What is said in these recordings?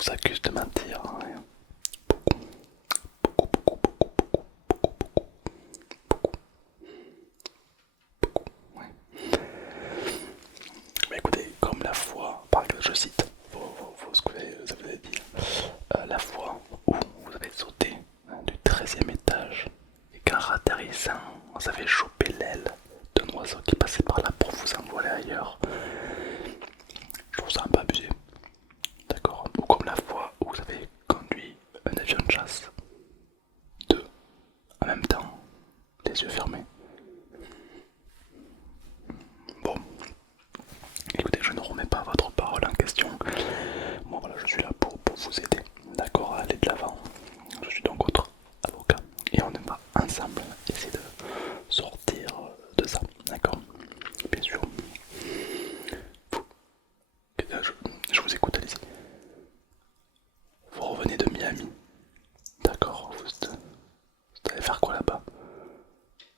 vous accuse de mentir, hein. Beaucoup, beaucoup, beaucoup, beaucoup, beaucoup, beaucoup, beaucoup, beaucoup, ouais. Mais écoutez, comme la fois, par exemple, je cite ce que vous avez dit, la fois où vous avez sauté du 13e étage et qu'en atterrissant, vous avez chopé l'aile d'un oiseau qui passait par là pour vous envoler ailleurs. Je trouve ça un peu abusé, d'accord? Ou comme la fois où vous avez conduit un avion de chasse, deux, en même temps, les yeux fermés. Bon, écoutez, je ne remets pas votre parole en question. Moi voilà, je suis là pour vous aider, d'accord, à aller de l'avant. Je suis donc votre avocat et on va ensemble essayer de sortir de ça, d'accord? Bien sûr. Vous, je vous écoute, allez-y. Vous revenez de Miami, d'accord? Vous allez faire quoi là-bas?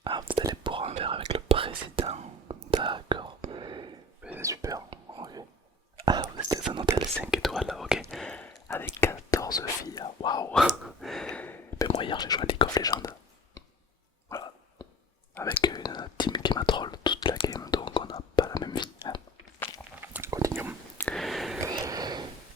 Ah, vous allez boire un verre avec le président, d'accord. C'est super, ok. Ah, c'est un hôtel 5 étoiles, ok. Avec 14 filles, waouh. Ben moi hier j'ai joué à League of Legends. Voilà. Avec une team qui m'a troll toute la game, donc on n'a pas la même vie, hein. Continuons.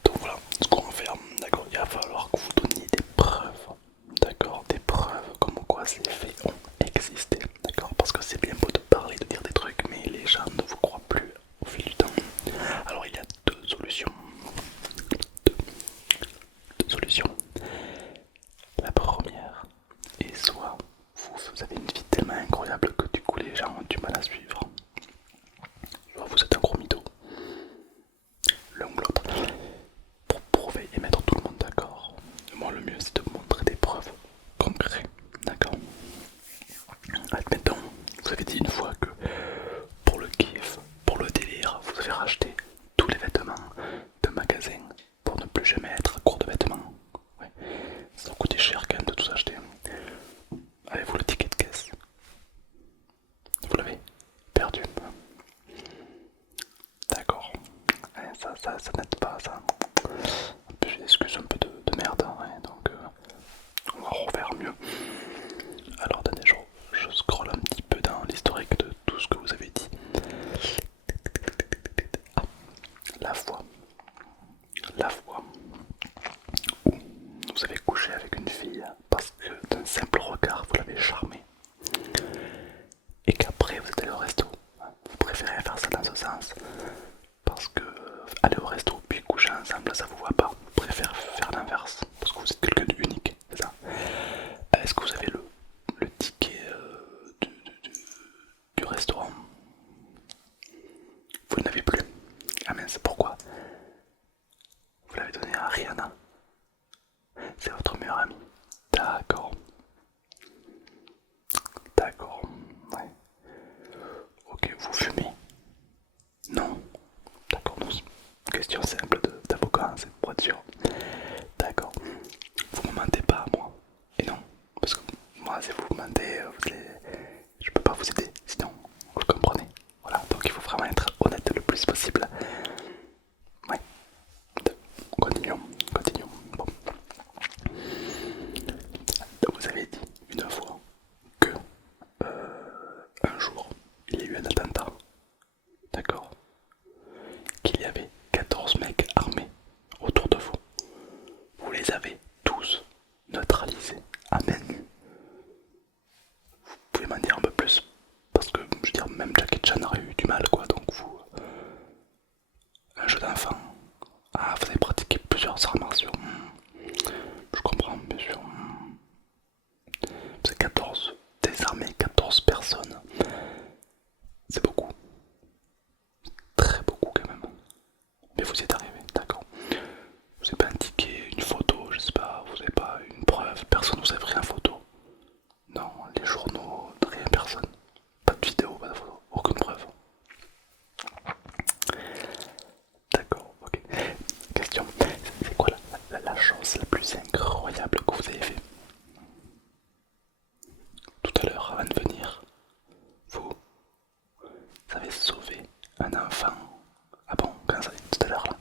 Donc voilà, ce qu'on va faire, d'accord, il va falloir que vous donniez des preuves, d'accord, des preuves comme quoi ces faits ont existé, d'accord, parce que c'est bien beau de parler, de dire des trucs, mais les gens ne vous croient plus au fil du temps. Alors il y a deux solutions. Deux, deux solutions. La première est soit vous avez une vie tellement incroyable que du coup les gens ont du mal à suivre, soit vous êtes un gros mytho, l'un ou l'autre. Pour prouver et mettre tout le monde d'accord, moi le mieux c'est de montrer des preuves concrètes, d'accord? Admettons, vous avez dit une fois que pour le kiff, pour le délire, vous avez racheté tous les vêtements de magasin pour ne plus jamais être à court de vêtements. Ouais. Ça vous coûtait cher quand même de tout acheter. Avez-vous le ticket de caisse? Vous l'avez perdu. D'accord. Ouais, ça n'aide pas ça. En plus j'ai des excuses un peu de merde, ouais, donc on va refaire mieux. Alors attendez, je scrolle un petit peu dans l'historique de tout ce que vous avez dit. Ah, la fois, la fois où vous avez couché avec une fille parce que d'un simple regard vous l'avez charmée et qu'après vous êtes allé au resto. Vous préférez faire ça dans ce sens parce que aller au resto puis coucher ensemble ça vous voit pas. Vous préférez faire l'inverse parce que vous êtes quelqu'un d'unique, c'est ça? Est-ce que vous avez le ticket du restaurant? Vous ne l'avez plus. Ah mince, pourquoi? Vous l'avez donné à Rihanna. C'est votre meilleure amie. D'accord. D'accord. Ouais. Ok, vous fumez? Non. D'accord, non. Question simple d'avocat, hein, c'est pour être sûr. D'accord. Vous me mentez pas à moi. Et non. Parce que moi, si vous mentez, je peux pas vous aider. Sinon, vous le comprenez. Voilà, donc il faut vraiment être honnête le plus possible. Ouais. Continuons, continuons. Bon. Vous avez dit une fois que un jour il y a eu un attentat, d'accord? Qu'il y avait 14 mecs armés autour de vous. Vous les avez tous neutralisés à main nue. Vous pouvez m'en dire un peu plus? Parce que je veux dire, même Jackie Chan aurait eu du mal quoi, donc vous. Un jeu d'enfant. Ah, vous avez pratiqué plusieurs arts martiaux. Je comprends, bien sûr. C'est 14 désarmés, 14 personnes. C'est beaucoup. Très beaucoup quand même. Mais vous y êtes arrivé, d'accord. Vous n'avez pas un ticket, une photo, je sais pas, vous n'avez pas une preuve, personne vous a pris en photo. Non, les journaux, rien, personne. Pas de vidéo, pas de photo, aucune preuve. D'accord, ok. Question, c'est quoi la chose la plus incroyable que vous avez fait tout à l'heure avant de venir? Vous avez sauvé un enfant. Ah bon, quand ça tout à l'heure là?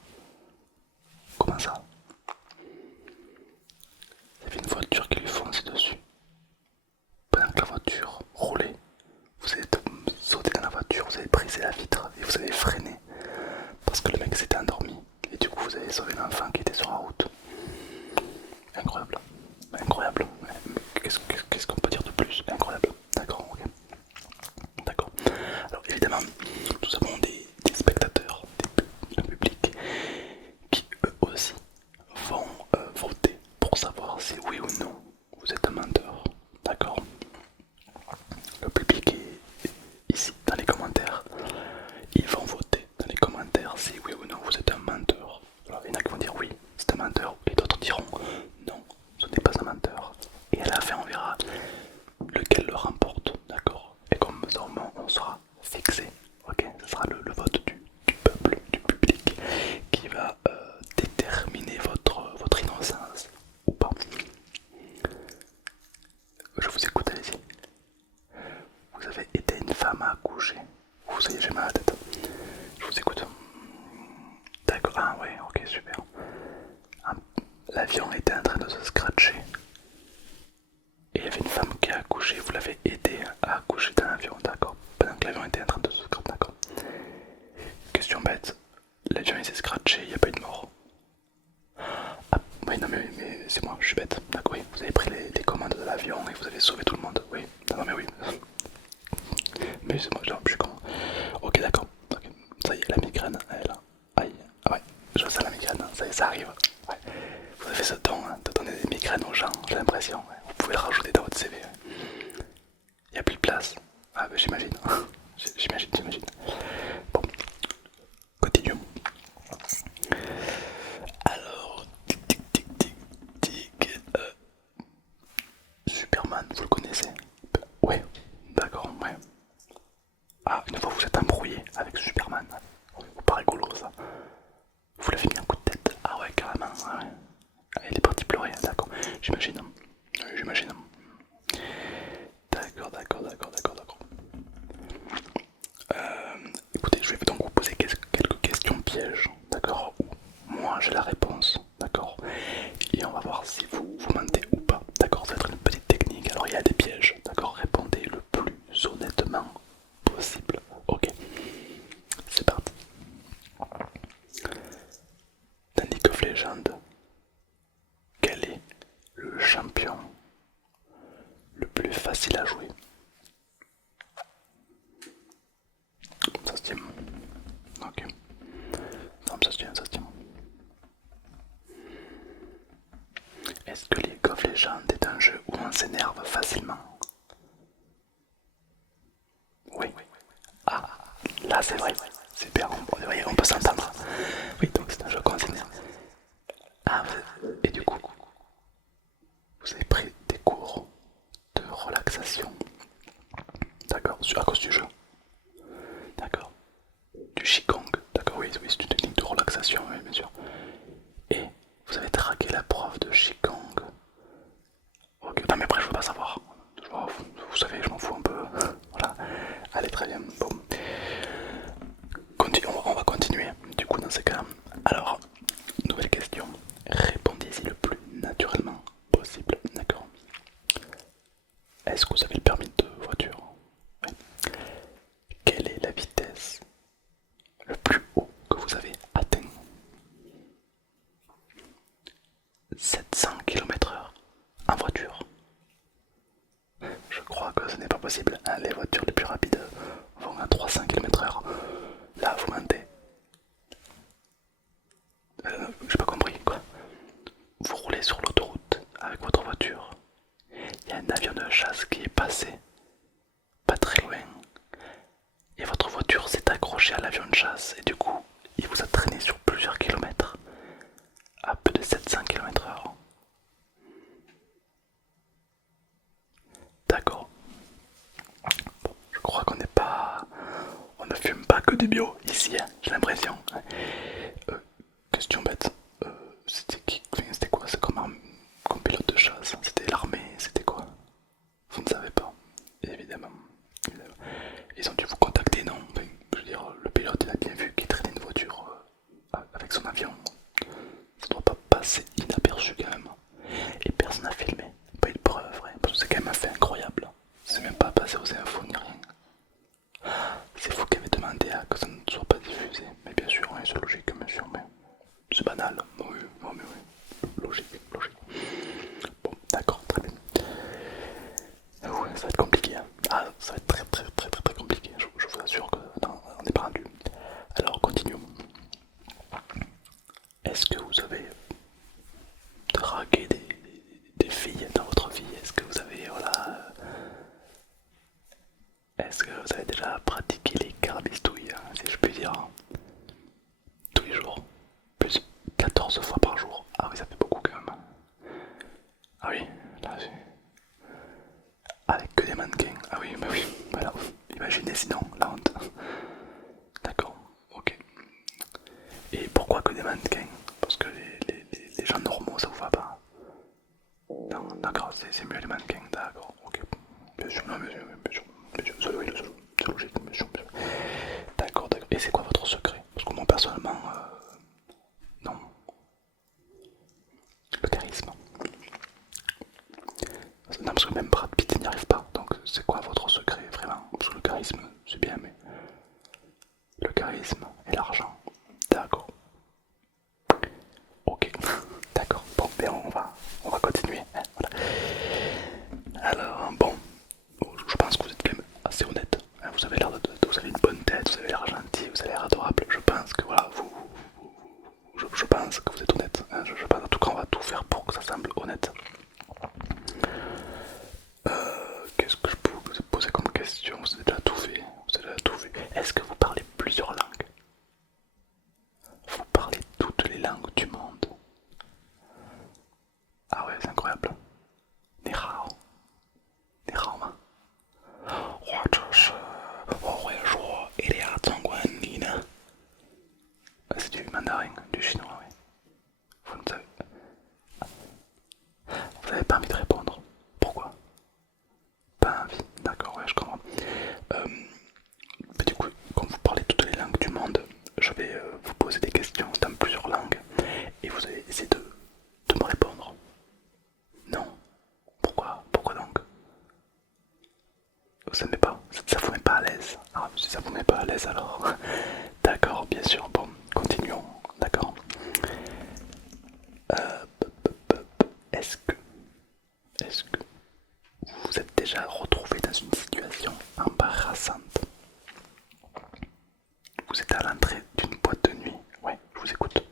Comment ça? le public, qui eux aussi vont voter pour savoir si oui ou non vous êtes un menteur. D'accord? Le public est ici dans les commentaires. Ils vont voter dans les commentaires si oui ou non vous êtes un menteur. Alors, il y en a qui vont dire oui, c'est un menteur, et d'autres diront non, ce n'est pas un menteur. Et à la fin, on verra lequel le remporte, d'accord? Et comme ça, au moins, on sera fixé, ok? Ce sera le vote du peuple, du public, qui va déterminer votre innocence ou pas. Je vous écoute, allez-y. Vous avez été une femme à accoucher. Vous avez jamais à la tête. Je vous écoute. D'accord, ah ouais, ok, super. Ah, l'avion était en train de se scratcher. Et il y avait une femme qui a accouché, vous l'avez aidé à accoucher dans l'avion, d'accord? Pendant que l'avion était en train de se scratcher, d'accord? Question bête, l'avion il s'est scratché, il n'y a pas eu de mort. Ah, oui, non mais c'est moi, je suis bête, d'accord, oui. Vous avez pris les commandes de l'avion et vous avez sauvé tout le monde, oui. Non, mais oui. Mais c'est moi, je suis con. Ok, d'accord. Okay. Ça y est, la migraine, elle. Aïe, ah ouais, je sens la migraine, ça y est, ça arrive. Ouais. Vous avez ce don hein, de donner des migraines aux gens, j'ai l'impression. Ouais. Vous pouvez le rajouter dans votre CV. Il n'y a plus de place. Ah, bah j'imagine. j'imagine. Bon, continuons. Alors, tic. Superman, vous le connaissez? Ouais, d'accord, ouais. Ah, une fois vous êtes embrouillé avec Superman. Pas rigolo ça. Vous l'avez mis un coup de tête. Ah ouais, carrément. Ah ouais. Ah, il est parti pleurer, d'accord. J'imagine. Oui, j'imagine. D'accord. Écoutez, je vais donc vous poser quelques questions pièges, d'accord? Moi j'ai la réponse, d'accord? Et on va voir si vous mentez ou pas, d'accord? Ça va être une petite technique. Alors il y a des pièges, d'accord? Répondez le plus honnêtement possible. Ok, c'est parti. Dans League of Legends, quel est le champion le plus facile à jouer? Ça se tient. Ok. Non, ça se tient. Est-ce que League of Legends est un jeu où on s'énerve facilement? Oui. Ah, là c'est vrai. Super, on peut s'entendre. Oui, donc c'est un jeu où on s'énerve. Ah, et du coup, vous avez pris des cours de relaxation. D'accord, à cause du jeu. D'accord. Du Qigong. D'accord, oui, c'est une technique de relaxation, oui, bien sûr. Et vous avez traqué la prof de Qigong. Ok, non mais après je veux pas savoir. Vous savez, je m'en fous un peu. Voilà. Allez, très bien. Bon. On va continuer. Du coup, dans ces cas. Alors, nouvelle question. Répondez-y le plus naturellement possible. D'accord. Est-ce que vous avez le permis de voiture? Oui. Quelle est la vitesse le plus haut que vous avez atteint? 700 km/h en voiture. Je crois que ce n'est pas possible. Les voitures les plus rapides vont à 300 km/h. Là, vous mentez. J'ai pas compris quoi. Vous roulez sur l'autoroute avec votre voiture. Il y a un avion de chasse qui est passé pas très loin. Et votre voiture s'est accrochée à l'avion de chasse. Et du coup, il vous a traîné sur plusieurs kilomètres. À plus de 700 km/h. D'accord. Bon, je crois qu'on n'est pas. On ne fume pas que des bio ici, hein, j'ai l'impression. Question bête. C'était qui? Enfin, c'était quoi? C'est comme pilote de chasse? C'était l'armée? C'était quoi? Vous ne savez pas. Évidemment. Ils ont dû vous contacter, non? Enfin, je veux dire, le pilote il a bien vu qu'il traînait une voiture avec son avion. Ça doit pas passer inaperçu quand même. Et personne n'a filmé. Pas eu de preuve, rien. Parce que c'est quand même un fait incroyable. C'est même pas passé aux infos ni rien. C'est vous qui avez demandé à que ça ne soit pas diffusé. Mais bien sûr, hein, c'est logique, monsieur. Mais c'est banal. Oui, non, mais oui. Logique. Bon, d'accord, très bien. Ouais, ça va être compliqué. Hein. Ah, ça va être très compliqué. Je vous assure que non, on n'est pas rendu. Alors, continuons. Est-ce que vous avez dragué des filles dans votre vie? Est-ce que vous avez, voilà, est-ce que vous avez déjà pratiqué les carbistouilles, hein, si je puis dire, hein, tous les jours? Plus 14 fois par jour. Ah oui, ça fait beaucoup quand même. Ah oui, là c'est... Avec que des mannequins. Ah oui, bah oui, voilà. Imaginez sinon, la honte. D'accord, ok. Et pourquoi que des mannequins? Parce que les gens normaux ça vous va pas? Non, d'accord, c'est mieux les mannequins, d'accord, ok. Bien sûr, non, bien sûr, oui, c'est logique, bien sûr, bien sûr. D'accord, d'accord. Et c'est quoi votre secret? Parce que moi personnellement, non. Le charisme. Non, parce que même Brad Pitt n'y arrive pas. Donc c'est quoi votre secret vraiment? Parce que le charisme, c'est bien, mais le charisme et l'argent. D'accord. Ok. D'accord. Bon, ben on va continuer, hein, voilà. Alors, bon, je pense que vous êtes quand même assez honnête, hein. Vous avez l'air vous avez une bonne tête, vous avez l'air gentil, vous avez l'air adorable. Je pense que voilà, je pense que vous êtes honnête, hein. Je pense en tout cas on va tout faire pour que ça semble honnête. Qu'est-ce que je peux vous poser comme question? Vous avez déjà tout fait, vous avez déjà tout fait. Est-ce que vous parlez plusieurs langues? Vous parlez toutes les langues du monde? Ah ouais, c'est incroyable. Ni hao, ni hao ma. 或者是我会说一点中文，你呢？ C'est du mandarin, du chinois, oui. Vous ne savez, vous avez pas envie de répondre. Pourquoi? Pas envie, d'accord, ouais, je comprends. Mais du coup, comme vous parlez toutes les langues du monde, je vais vous poser des questions dans plusieurs langues et vous allez essayer de me répondre. Non? Pourquoi? Pourquoi donc? Ça me met pas, ça vous met pas à l'aise. Ah, si ça vous met pas à l'aise alors. D'accord, bien sûr. Bon, continuons. D'accord. Est-ce que, est-ce que vous vous êtes déjà retrouvé dans une situation embarrassante? Vous êtes à l'entrée d'une boîte de nuit. Ouais, je vous écoute.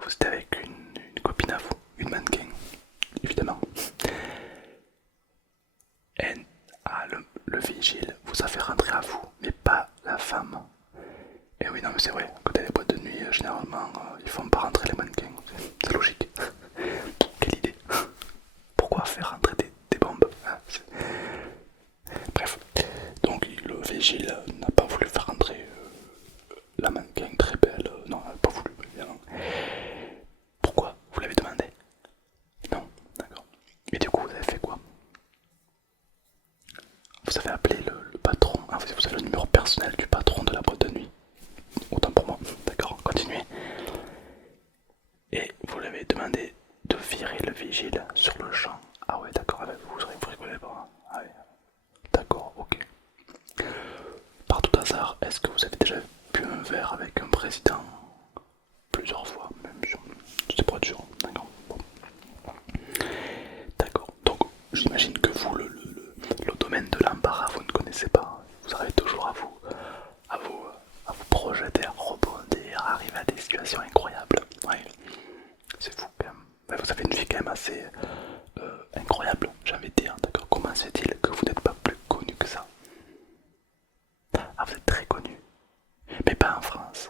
Vous êtes avec une copine à vous, une mannequin, évidemment. Et le vigile vous a fait rentrer à vous, mais pas la femme. Et oui, non, mais c'est vrai, quand il y a les boîtes de nuit, généralement, ils font pas rentrer les mannequins. C'est logique. Quelle idée. Pourquoi faire rentrer des bombes, hein? Bref, donc le vigile n'a pas voulu faire rentrer la mannequin très belle. Non, elle n'a pas voulu, évidemment. Pourquoi? Vous l'avez demandé? Non, d'accord. Et du coup, vous avez fait quoi? Vous avez appelé le patron, ah, vous avez le numéro personnel du patron de la boîte de nuit. Autant pour moi, d'accord, continuez. Et vous l'avez demandé de virer le vigile sur le champ. Ah ouais, d'accord, vous rigolez pas. Ah ouais, d'accord, ok. Par tout hasard, est-ce que vous avez déjà bu un verre avec un président? Plusieurs fois, même sûr. C'est pas sûr, d'accord. Bon. D'accord, donc j'imagine que vous, le domaine de l'embarras, vous ne connaissez pas. Vous arrivez toujours à vous, à vous projeter, à rebondir, à arriver à des situations incroyables. Ouais, c'est fou quand même. Ouais, vous avez une vie quand même assez incroyable, j'ai envie de dire. D'accord, comment se fait-il que vous n'êtes pas plus connu que ça? Ah, vous êtes très connu, mais pas en France.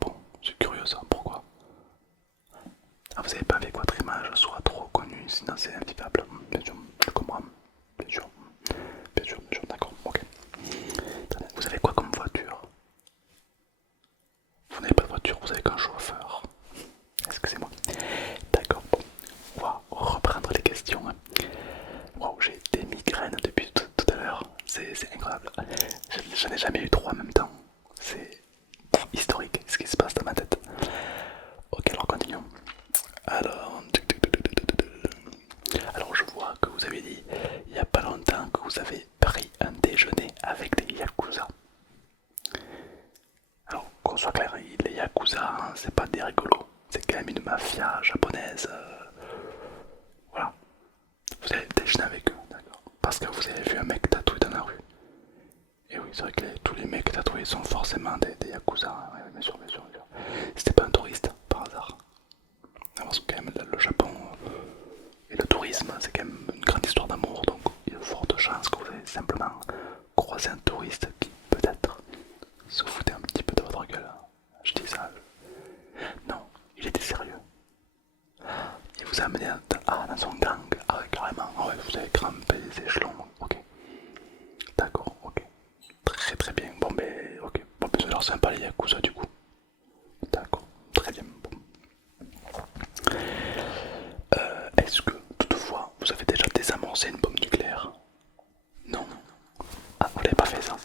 Bon, c'est curieux ça, pourquoi? Ah, vous avez pas envie que votre image soit trop connue, sinon c'est invivable. Bien sûr, je comprends. Bien sûr, bien sûr, d'accord, ok. Vous avez quoi comme voiture? Vous n'avez pas de voiture, vous avez qu'un chauffeur. Excusez-moi. D'accord, bon, on va reprendre les questions. Wow, j'ai des migraines depuis tout à l'heure, c'est incroyable. J'en ai jamais eu trois en même temps. C'est historique ce qui se passe dans ma tête. Ok, alors continuons. Alors, je vois que vous avez dit il n'y a pas longtemps que vous avez pris un déjeuner avec des yakuza. Alors, qu'on soit clair, les yakuza, hein, c'est pas des rigolos, c'est quand même une mafia japonaise. Voilà, vous avez déjeuné avec eux, d'accord? Parce que vous avez vu un mec tatoué dans la rue. Et oui, c'est vrai que tous les mecs tatoués sont forcément des yakuza, hein, ouais, bien sûr, bien sûr. C'était pas un touriste. parce que quand même le Japon et le tourisme c'est quand même une grande histoire d'amour, donc il y a de fortes chances que vous avez simplement croisé un touriste qui peut-être se foutait un petit peu de votre gueule. Je dis ça. Non, il était sérieux. Il vous a amené dans son gang. Ah ouais, carrément. Ah ouais, vous avez grimpé les échelons. Ok. D'accord, ok. Très très bien. Bon ben ok. Bon ben ça a l'air sympa les Yakuza du coup. D'accord, très bien. Bon. Est-ce que toutefois vous avez déjà désamorcé une bombe nucléaire? Non. Ah, vous l'avez pas fait ça?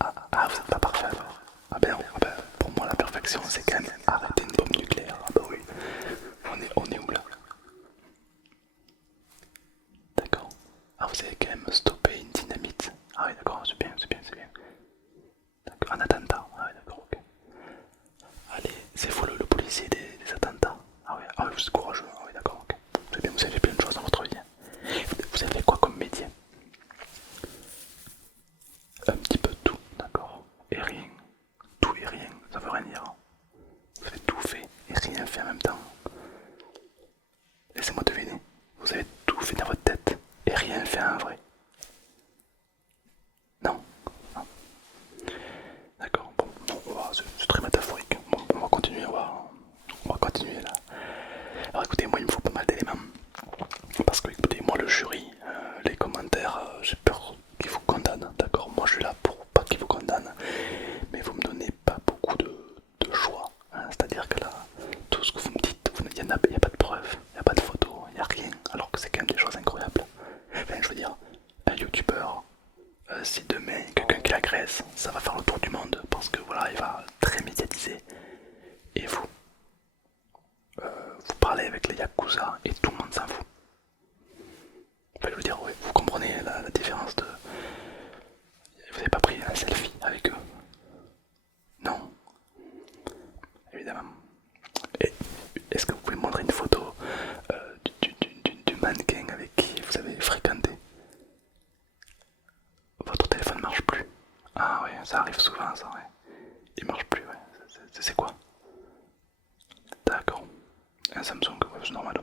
Vous n'êtes pas parfait alors. Ah ben non, ah ben, pour moi la perfection c'est quand même arrêter une bombe nucléaire. Ah bah oui. On est où là? D'accord. Ah vous avez quand même stoppé une dynamite. Ah oui d'accord, c'est bien, c'est bien, c'est bien. D'accord, un attentat. Ah oui d'accord, ok. Allez, c'est vous le policier des attentats. Ah oui, vous êtes courageux. Ah oui d'accord, ok. C'est bien, vous avez fait plein de choses dans votre vie. Vous avez fait quoi comme métier? Un petit peu de tout, d'accord. Et rien. Tout et rien, ça veut rien dire. Vous avez tout fait et rien fait en même temps. Laissez-moi deviner. Vous avez tout fait dans votre tête et rien fait en vrai. Non. Non. D'accord, bon, non, c'est très métaphorique. Bon, on va continuer, on va continuer là. Alors écoutez, moi il me faut pas mal d'éléments. Parce que écoutez, moi le jury, les commentaires, j'ai peur qu'ils vous condamnent, d'accord? Moi je suis là pour pas qu'ils vous condamnent, mais vous me donnez pas beaucoup de choix. Hein. C'est-à-dire que là, tout ce que vous me dites, il n'y a pas de preuves, il n'y a pas de photos, il n'y a rien, alors que c'est quand même des choses incroyables. Enfin, je veux dire, un youtubeur, si demain quelqu'un qui l'agresse, ça va faire le tour du monde parce que voilà, il va très médiatiser. Et vous, vous parlez avec les Yakuza et tout le monde s'en fout. Enfin, je veux dire, oui, vous comprenez la différence de. Vous n'avez pas pris un selfie avec eux? Non, évidemment. Et est-ce que vous pouvez me montrer une photo du mannequin avec qui vous avez fréquenté? Votre téléphone marche plus? Ah ouais, ça arrive souvent ça, ouais. Il marche plus, ouais. C'est quoi? D'accord. Un Samsung, ouais, c'est normal.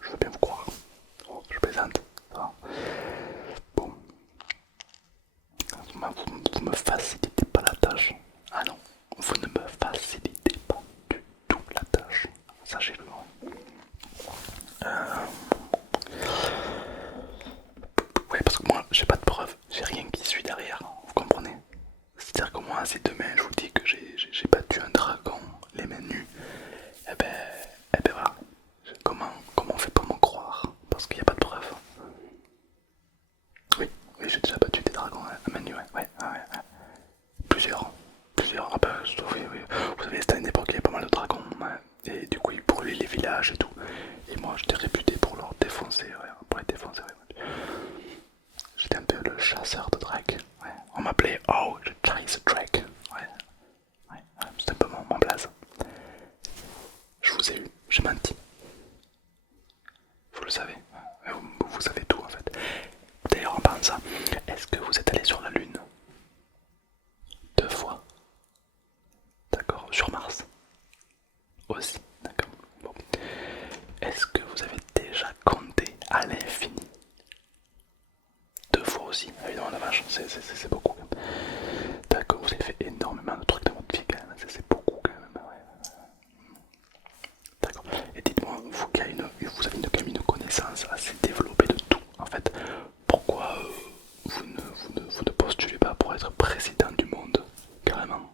Je veux bien vous croire. Oh, je plaisante. Ça va. Bon. Vous me facilitez pas la tâche. Ah non, vous ne me facilitez pas du tout la tâche. Sachez-le. Ouais, parce que moi, j'ai pas de preuve. J'ai rien qui suit derrière. Vous comprenez? C'est-à-dire que moi, si demain je vous dis que j'ai battu un dragon les mains nues, eh ben voilà. Comment on fait pour m'en croire? Parce qu'il n'y a pas de preuve. Oui, oui, j'ai déjà battu des dragons à main nue, ouais. Plusieurs. Plusieurs. Ah bah, oui, oui. Vous savez, c'était à une époque, il y avait pas mal de dragons. Ouais. Et du coup, ils brûlaient les villages et tout. Et moi, j'étais réputé pour leur défoncer, ouais. Pour les défoncer, ouais. J'étais un peu le chasseur de Drake. Ouais. On m'appelait Oh, je chase Drake. Ouais. C'était un peu mon blaze. Je vous ai eu, j'ai menti. Vous le savez. Vous savez tout en fait. D'ailleurs, en parlant de ça, est-ce que vous êtes allé sur la Lune? 2 fois. D'accord. Sur Mars aussi. D'accord. Bon. Est-ce que vous avez déjà compté à l'infini? 2 fois aussi. Évidemment, la vache, c'est beaucoup. D'accord, vous avez fait énormément de trucs dans votre vie quand même. C'est beaucoup quand même. Ouais. D'accord. Et dites-moi, vous avez quand même une connaissance assez développée de tout. En fait, pourquoi vous ne postulez pas pour être président du monde, carrément?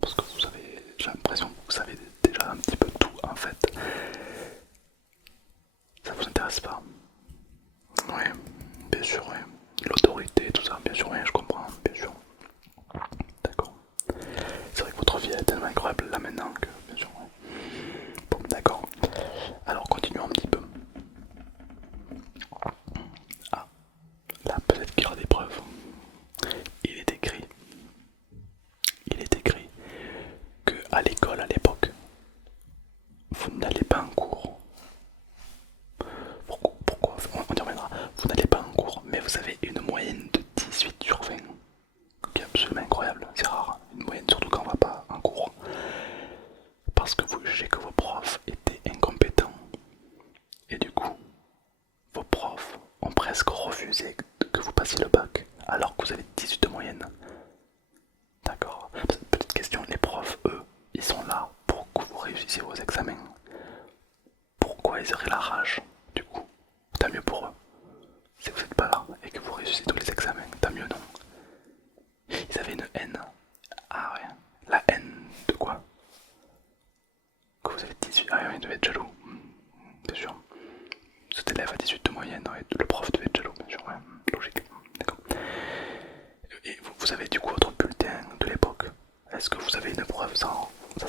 Parce que vous avez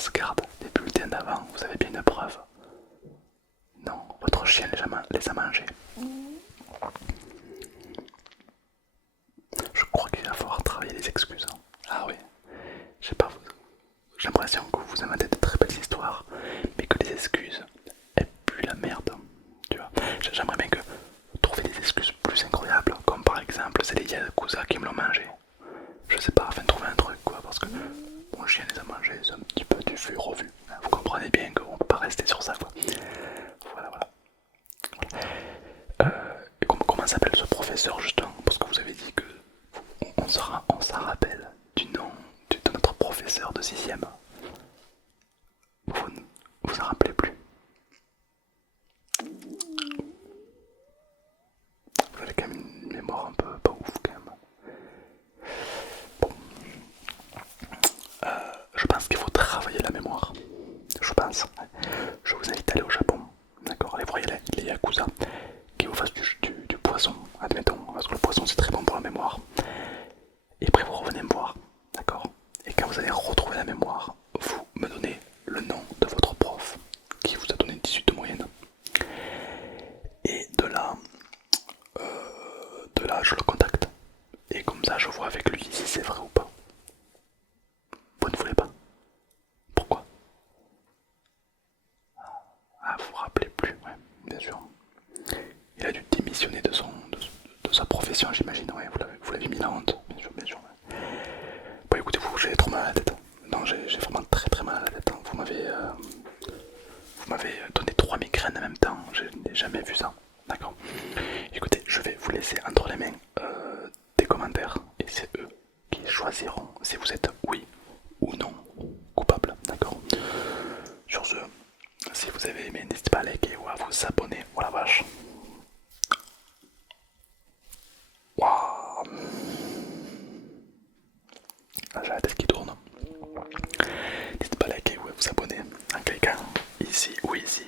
passe garde, des bulletins d'avant, vous avez bien une preuve? Non, votre chien les a mangés. Je crois qu'il va falloir travailler les excuses. Hein. Ah oui, je sais pas, j'ai l'impression que vous inventez de très belles histoires, mais que les excuses, elles puent la merde. Tu vois, j'aimerais bien que trouver des excuses plus incroyables, comme par exemple c'est les Yakuza qui me l'ont mangé. Je sais pas, afin de trouver un truc quoi, parce que mon chien les a mangés, c'est un petit peu du vu revu. Vous comprenez bien qu'on peut pas rester sur ça quoi. Voilà, voilà. Et comment s'appelle ce professeur justement? Parce que vous avez dit que on s'en rappelle du nom de notre professeur de 6ème. Vous ne vous en rappelez plus? Vous avez quand même une mémoire un peu pas ouf quand même. Bon, je pense qu'il faut travailler la mémoire. Je pense. Je vous invite à aller au Japon. D'accord, allez voir les Yakuza qui vous fassent du poisson, admettons, parce que le poisson c'est très bon pour la mémoire. Et après vous revenez me voir, d'accord? Et quand vous allez retrouver la mémoire, vous me donnez le nom de votre prof qui vous a donné 18 de moyenne. Et de là je le contacte. Et comme ça je vois avec lui si c'est vrai ou pas. Vous ne voulez pas? Pourquoi? Ah, vous vous rappelez plus, ouais, bien sûr. Il a dû démissionner de sa profession, j'imagine, ouais, vous l'avez mis la honte, bien sûr, bien sûr. Ouais. Bon, écoutez, j'ai trop mal à la tête. Non, j'ai vraiment très très mal à la tête. Hein. Vous m'avez donné 3 migraines en même temps, je n'ai jamais vu ça. D'accord. Écoutez, je vais vous laisser entre les mains des commentaires et c'est eux qui choisiront si vous êtes oui ou non coupable. D'accord. Sur ce, si vous avez aimé, n'hésitez pas à liker ou à vous abonner. Oh la vache. Waouh. J'ai la tête qui tourne. N'hésitez pas à liker ou à vous abonner en cliquant ici ou ici.